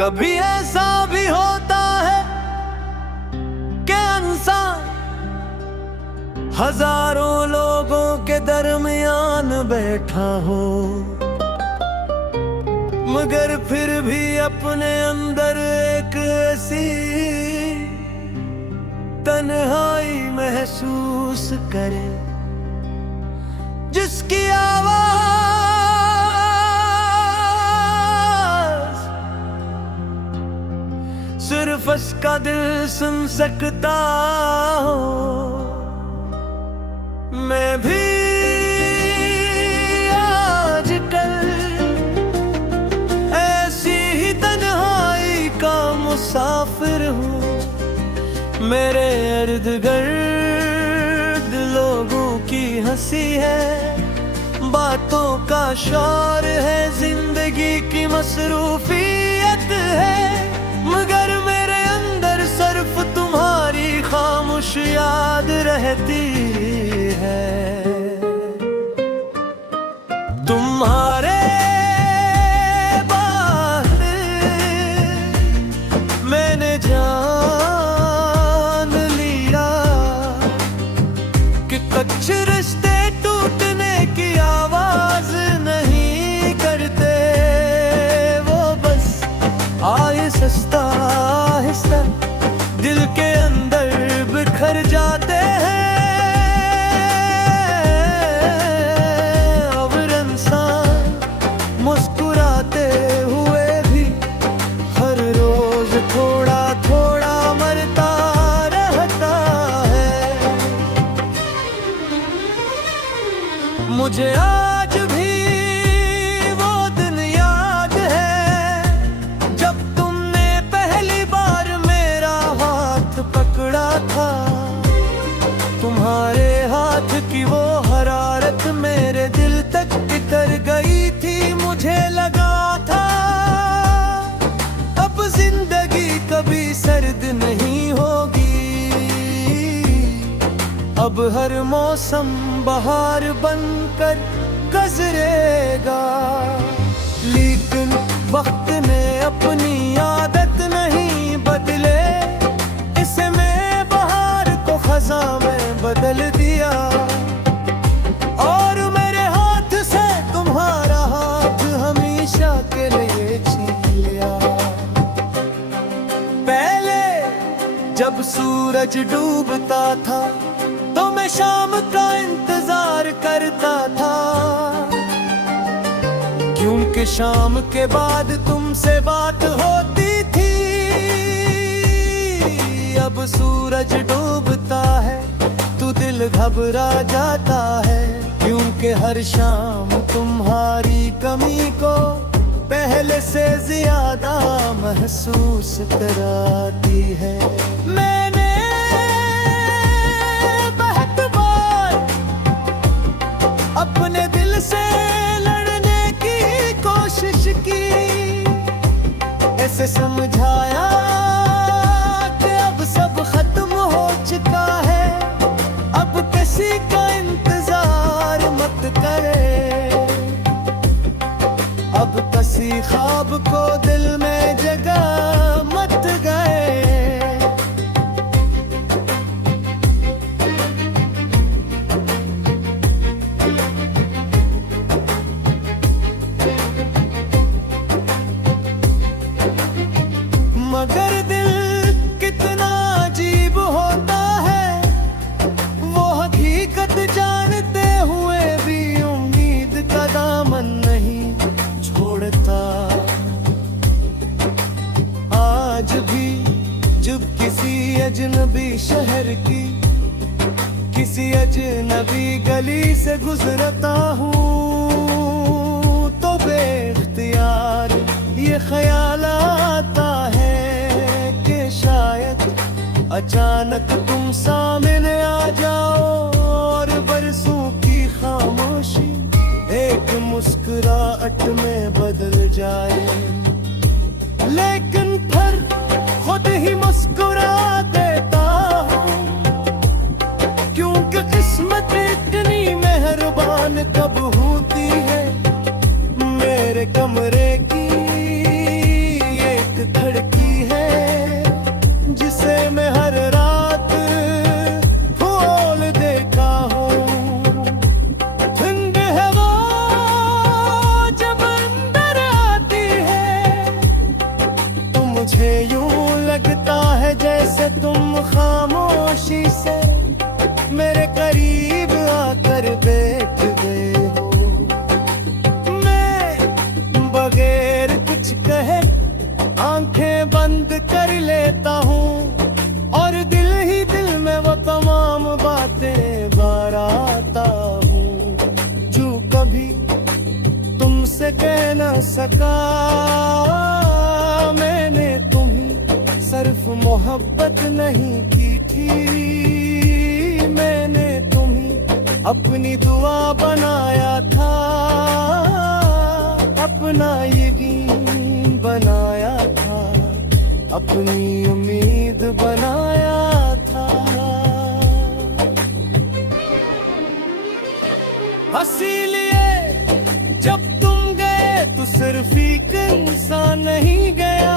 कभी ऐसा भी होता है कि इंसान हजारों लोगों के दरमियान बैठा हो, मगर फिर भी अपने अंदर एक ऐसी तन्हाई महसूस करे जिसकी आवाज सिर्फ उसका दिल सुन सकता हो। मैं भी आजकल ऐसी ही तन्हाई का मुसाफिर हूँ। मेरे इर्द गिर्द लोगों की हंसी है, बातों का शोर है, जिंदगी की मसरूफियत है, मगर मेरे अंदर सिर्फ तुम्हारी खामोश याद रहती है। तुम्हारे बाद मैंने जान लिया कि कुछ रिश्ते टूटने की आवाज नहीं करते, वो बस आहिस्ता आहिस्ता दिल के अंदर बिखर जाते हैं। अब इंसान मुस्कुराते हुए भी हर रोज थोड़ा थोड़ा मरता रहता है। मुझे आज भी वो दिन याद है जब तुमने पहली बार मेरा हाथ पकड़ा था। तुम्हारे हाथ की वो हरारत मेरे दिल तक उतर गई थी। मुझे लगा था अब जिंदगी कभी सर्द नहीं होगी, अब हर मौसम बहार बनकर गुजरेगा। लेकिन वक्त ने अपनी आदत नहीं बदले, इसे मैं बहार को खज़ां में बदल दिया और मेरे हाथ से तुम्हारा हाथ हमेशा के लिए छीन लिया। पहले जब सूरज डूबता था तो मैं शाम का इंतजार करता था, क्योंकि शाम के बाद तुमसे बात होती थी। अब सूरज डूबता है तो दिल घबरा जाता है, क्योंकि हर शाम तुम्हारी कमी को पहले से ज्यादा महसूस कराती है। मैंने बहुत बार अपने दिल से लड़ने की कोशिश की, ऐसे समझाया कि अब सब खत्म हो चुका है, अब किसी का इंतजार मत करे, अब किसी ख्वाब को दिल में जगह मत गए। मगर दिल कितना अजीब होता है, वो हकीकत जानते हुए भी उम्मीद का दामन नहीं छोड़ता। आज भी जब किसी अजनबी शहर की किसी अजनबी गली से गुजरता हूँ तो बेख्तियार ये ख्याल आता है कि शायद अचानक तुम सामने आ जाओ और बरसों की खामोशी एक मुस्कुराहट में बदल जाए। लेकिन फिर खुद ही मुस्कुरा देता हूँ, क्योंकि किस्मत इतनी मेहरबान कब होती है। मेरे कमरे की एक खामोशी से मेरे करीब आकर बैठ गए हो। मैं बगैर कुछ कहे आंखें बंद कर लेता हूँ और दिल ही दिल में वो तमाम बातें बाराता हूँ जो कभी तुमसे कह न सका। मैंने तुम्हें सिर्फ मोहब्बत नहीं की थी, मैंने तुम्हें अपनी दुआ बनाया था, अपना यकीन बनाया था, अपनी उम्मीद बनाया था। हंसी लिए जब तुम गए तो सिर्फ एक इंसान नहीं गया,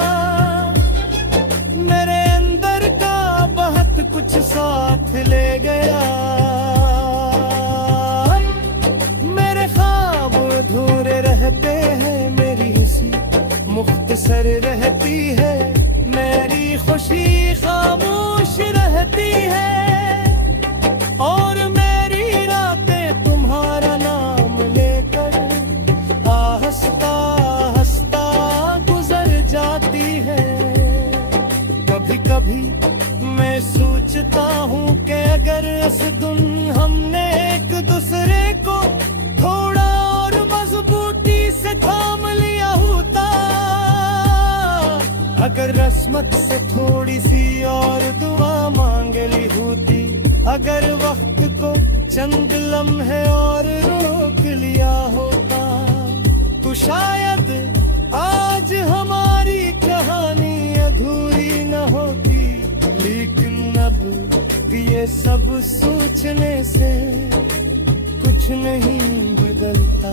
मेरे अंदर का बहुत कुछ साथ ले गया। मेरे ख्वाब अधूरे रहते हैं, मेरी हंसी मुख्तसर रहती है, मेरी खुशी खामोश रहती है और मेरी रातें तुम्हारा नाम लेकर हंसता हंसता गुजर जाती है। कभी कभी मैं सोचता हूँ कि अगर इस दिन हमने एक दूसरे को थोड़ा और मजबूती से थाम लिया होता, अगर रस्मत से थोड़ी सी और दुआ मांग ली होती, अगर वक्त को चंद लम्हे और रोक लिया होता, तो शायद आज हमारी कहानी अधूरी न होती। लेकिन अब ये सब सोचने से कुछ नहीं बदलता।